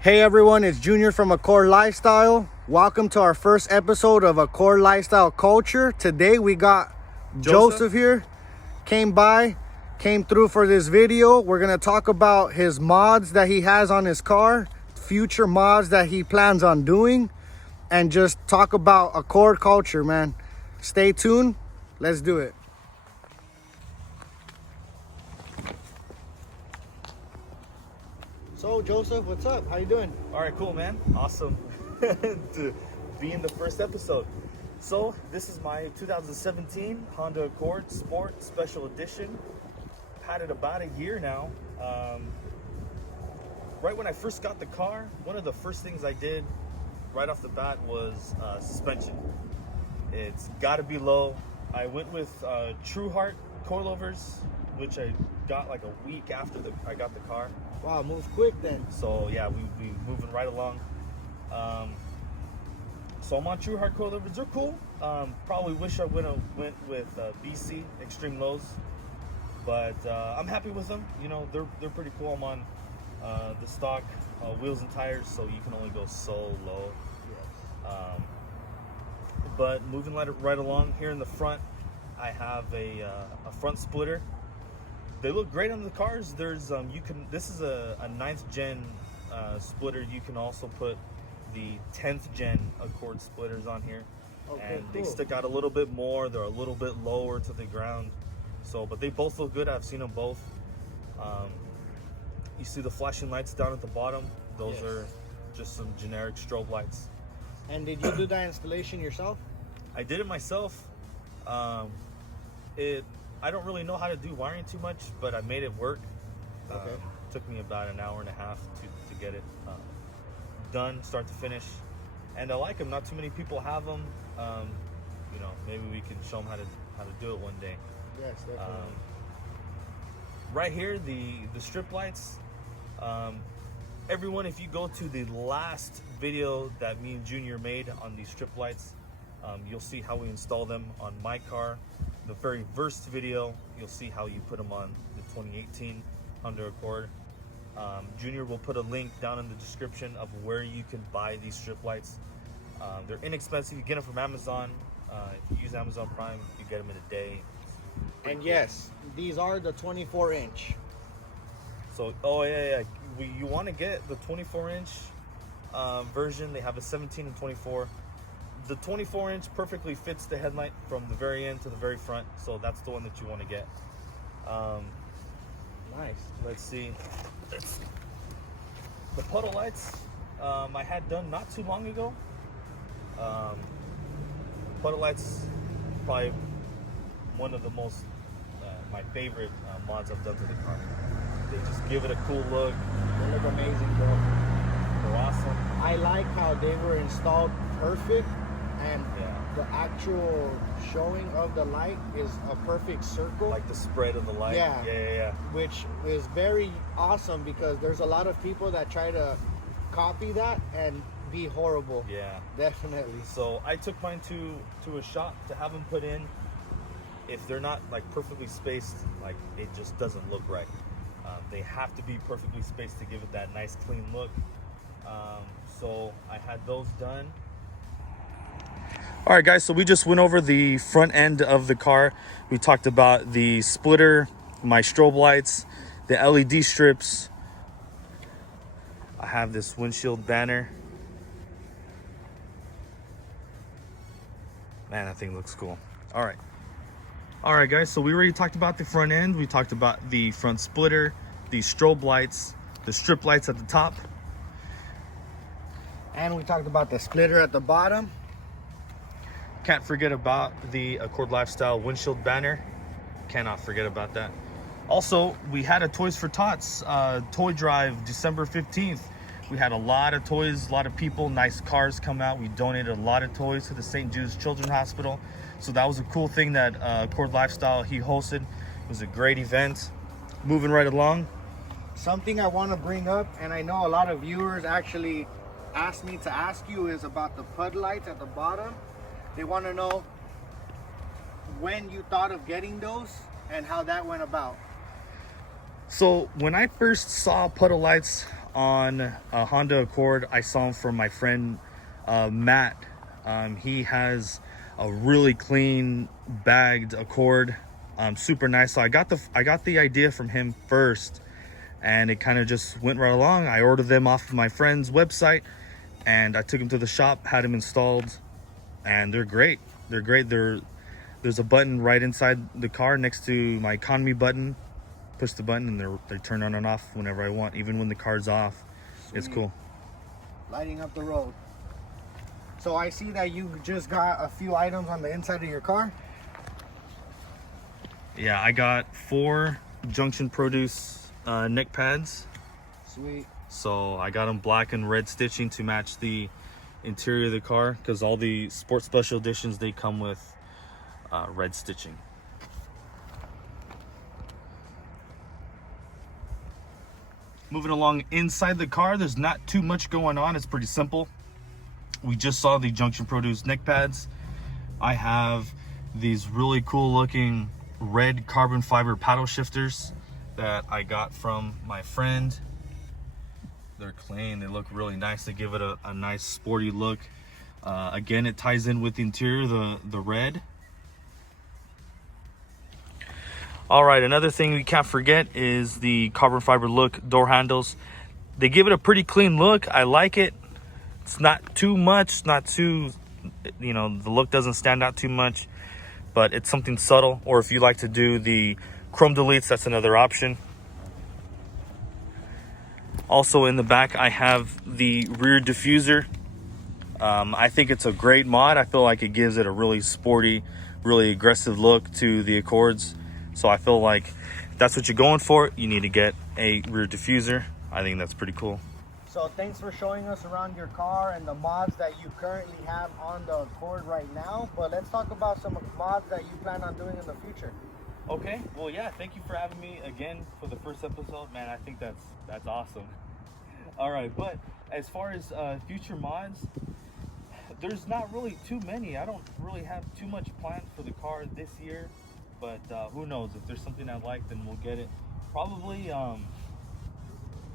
Hey everyone, it's Junior from Accord Lifestyle. Welcome to our first episode of Accord Lifestyle Culture. Today we got Joseph here. Came through for this video. We're gonna talk about his mods that he has on his car, future mods that he plans on doing, and just talk about Accord culture, man. Stay tuned. Let's do it. So Joseph, what's up? How you doing? All right, cool, man. Awesome to be in the first episode. So this is my 2017 Honda Accord Sport Special Edition. Had it about a year now. Right when I first got the car, one of the first things I did right off the bat was suspension. It's got to be low. I went with Trueheart coilovers, which I got like a week after I got the car. Wow, moves quick then. So yeah, we moving right along. So I'm on Trueheart coilovers. They're cool. Probably wish I would have went with BC Extreme Lows, but I'm happy with them. You know, they're pretty cool. I'm on the stock wheels and tires, so you can only go so low. Yes. But moving right along here in the front, I have a front splitter. They look great on the cars. There's this is a 9th gen splitter. You can also put the 10th gen Accord splitters on here. Okay, And cool. they stick out a little bit more. They're a little bit lower to the ground. So, but they both look good. I've seen them both. You see the flashing lights down at the bottom? Those Yes. are just some generic strobe lights. And did you do that installation yourself? I did it myself. I don't really know how to do wiring too much, but I made it work. Okay. Took me about an hour and a half to get it done, start to finish. And I like them. Not too many people have them. You know, maybe we can show them how to do it one day. Yes, definitely. Right here, the strip lights. Everyone, if you go to the last video that me and Junior made on these strip lights, you'll see how we install them on my car. The very first video, you'll see how you put them on the 2018 Honda Accord. Junior will put a link down in the description of where you can buy these strip lights. They're inexpensive. You get them from Amazon. If you use Amazon Prime, you get them in a day. And yes, these are the 24-inch. So, you want to get the 24-inch version. They have a 17 and 24. The 24-inch perfectly fits the headlight from the very end to the very front, so that's the one that you want to get. Nice. Let's see. The puddle lights I had done not too long ago. Puddle lights, probably one of the most my favorite mods I've done to the car. They just give it a cool look. They look amazing, bro. They're awesome. I like how they were installed perfect, and Yeah. the actual showing of the light is a perfect circle, Like the spread of the light. Yeah. Yeah. which is very awesome because there's a lot of people that try to copy that and be horrible. Yeah. Definitely. So I took mine to a shop to have them put in. If they're not like perfectly spaced, like it just doesn't look right. They have to be perfectly spaced to give it that nice clean look. So I had those done. All right, guys, so we just went over the front end of the car. We talked about the splitter, my strobe lights, the LED strips. I have this windshield banner. Man, that thing looks cool. All right, guys, so we already talked about the front end. We talked about the front splitter, the strobe lights, the strip lights at the top. And we talked about the splitter at the bottom. Can't forget about the Accord Lifestyle windshield banner. Cannot forget about that. Also, we had a Toys for Tots toy drive December 15th. We had a lot of toys, a lot of people, nice cars come out. We donated a lot of toys to the St. Jude's Children's Hospital. So that was a cool thing that Accord Lifestyle, he hosted. It was a great event. Moving right along. Something I want to bring up, and I know a lot of viewers actually asked me to ask you, is about the PUD lights at the bottom. They want to know when you thought of getting those and how that went about. So when I first saw puddle lights on a Honda Accord. I saw them from my friend Matt. He has a really clean bagged Accord, super nice. So I got the idea from him first, and it kind of just went right along. I ordered them off of my friend's website, and I took them to the shop, had them installed, and they're great. They're great. There's a button right inside the car next to my economy button. Push the button and they turn on and off whenever I want, even when the car's off. Sweet. It's cool. Lighting up the road. So I see that you just got a few items on the inside of your car. Yeah, I got 4 Junction Produce neck pads. Sweet. So I got them black and red stitching to match the interior of the car, because all the Sport Special Editions, they come with red stitching. Moving along inside the car, there's not too much going on. It's pretty simple. We just saw the Junction Produce neck pads. I have these really cool looking red carbon fiber paddle shifters that I got from my friend. They're clean, they look really nice. They give it a nice sporty look. Again, it ties in with the interior, the red. All right, another thing we can't forget is the carbon fiber look door handles. They give it a pretty clean look. I like it. It's not too much, not too, the look doesn't stand out too much, but it's something subtle. Or if you like to do the chrome deletes, that's another option. Also in the back, I have the rear diffuser. I think it's a great mod. I feel like it gives it a really sporty, really aggressive look to the Accords. So I feel like if that's what you're going for, you need to get a rear diffuser. I think that's pretty cool. So thanks for showing us around your car and the mods that you currently have on the Accord right now. But let's talk about some mods that you plan on doing in the future. Okay, well, yeah, thank you for having me again for the first episode. Man, I think that's awesome. All right, but as far as future mods, there's not really too many. I don't really have too much planned for the car this year, but who knows? If there's something I like, then we'll get it. Probably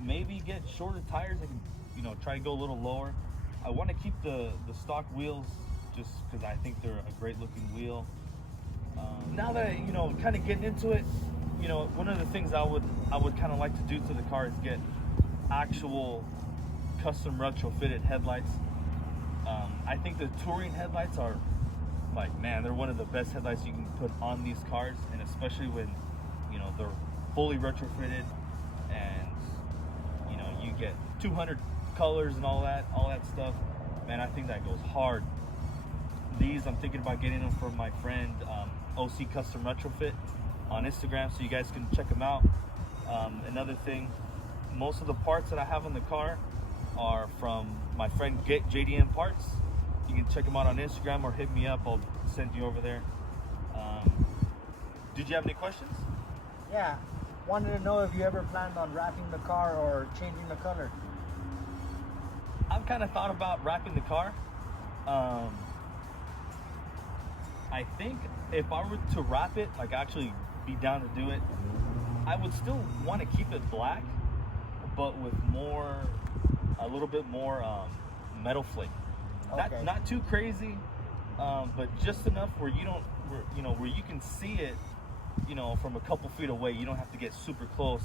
maybe get shorter tires. I can, try to go a little lower. I want to keep the stock wheels just because I think they're a great looking wheel. Now that kind of getting into it, one of the things I would kind of like to do to the car is get actual custom retrofitted headlights. I think the touring headlights are they're one of the best headlights you can put on these cars, and especially when they're fully retrofitted, and you get 200 colors and all that stuff. Man, I think that goes hard. These, I'm thinking about getting them from my friend OC Custom Retrofit on Instagram, so you guys can check them out. Another thing, most of the parts that I have on the car are from my friend JDM Parts. You can check them out on Instagram or hit me up. I'll send you over there. Did you have any questions? Yeah, wanted to know if you ever planned on wrapping the car or changing the color. I've kind of thought about wrapping the car. I think if I were to wrap it, actually be down to do it, I would still want to keep it black, but with a little bit more metal flake. Okay. Not too crazy, but just enough where where you can see it, from a couple feet away. You don't have to get super close,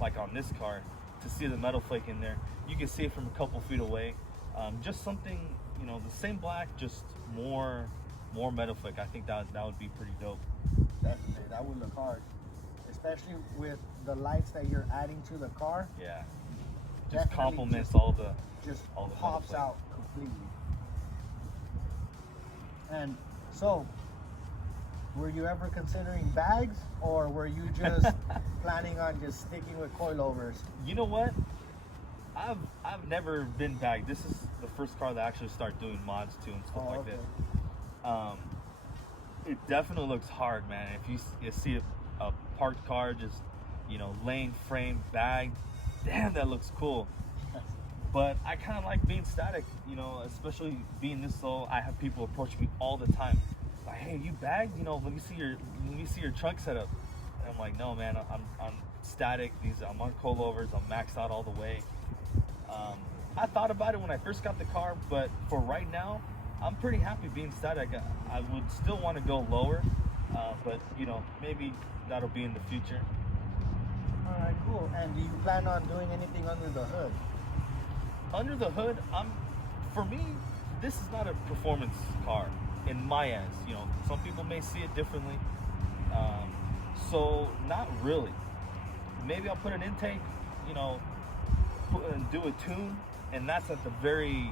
like on this car, to see the metal flake in there. You can see it from a couple feet away. Just something, the same black, just more metal flake. I think that would be pretty dope. Definitely, that would look hard, especially with the lights that you're adding to the car. Yeah, just Definitely complements all the pops out completely. And so, were you ever considering bags, or were you just planning on just sticking with coilovers? You know what? I've never been bagged. This is the first car that I actually start doing mods to and stuff like this. It definitely looks hard, man. If you see a parked car just laying frame bagged, damn, that looks cool. But I kind of like being static, especially being this low. I have people approach me all the time, like, "Hey, you bagged? Let me see your trunk setup." And I'm like, "No, man, I'm static. I'm on coilovers. I'm maxed out all the way." I thought about it when I first got the car, but for right now, I'm pretty happy being static. I would still want to go lower, but you know, maybe that'll be in the future. All right, cool. And do you plan on doing anything under the hood? Under the hood, for me, this is not a performance car in my eyes. You know, some people may see it differently. So not really. Maybe I'll put an intake, you know, and do a tune, and that's at the very,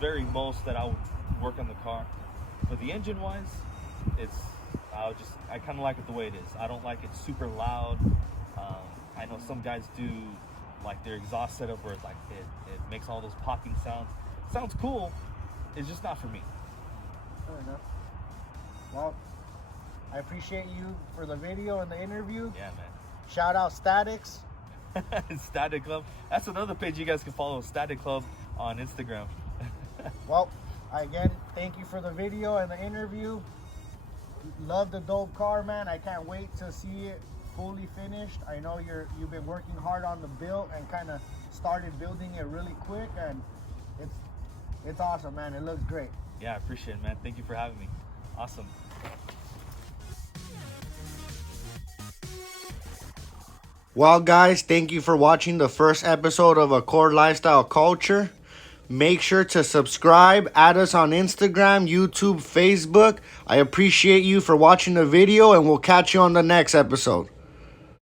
very most that I would work on the car. But the engine wise, I kind of like it the way it is. I don't like it super loud. I know some guys do like their exhaust setup where it's like it makes all those popping sounds. Sounds cool. It's just not for me. Fair enough. Well, I appreciate you for the video and the interview. Yeah, man. Shout out Statics. Static Club. That's another page you guys can follow, Static Club on Instagram. Well, again, thank you for the video and the interview. Love the dope car, man. I can't wait to see it fully finished. I know you've been working hard on the build and kind of started building it really quick, and it's awesome, man. It looks great. Yeah, I appreciate it, man. Thank you for having me. Awesome. Well, guys, thank you for watching the first episode of Accord Lifestyle Culture. Make sure to subscribe, add us on Instagram, YouTube, Facebook. I appreciate you for watching the video, and we'll catch you on the next episode.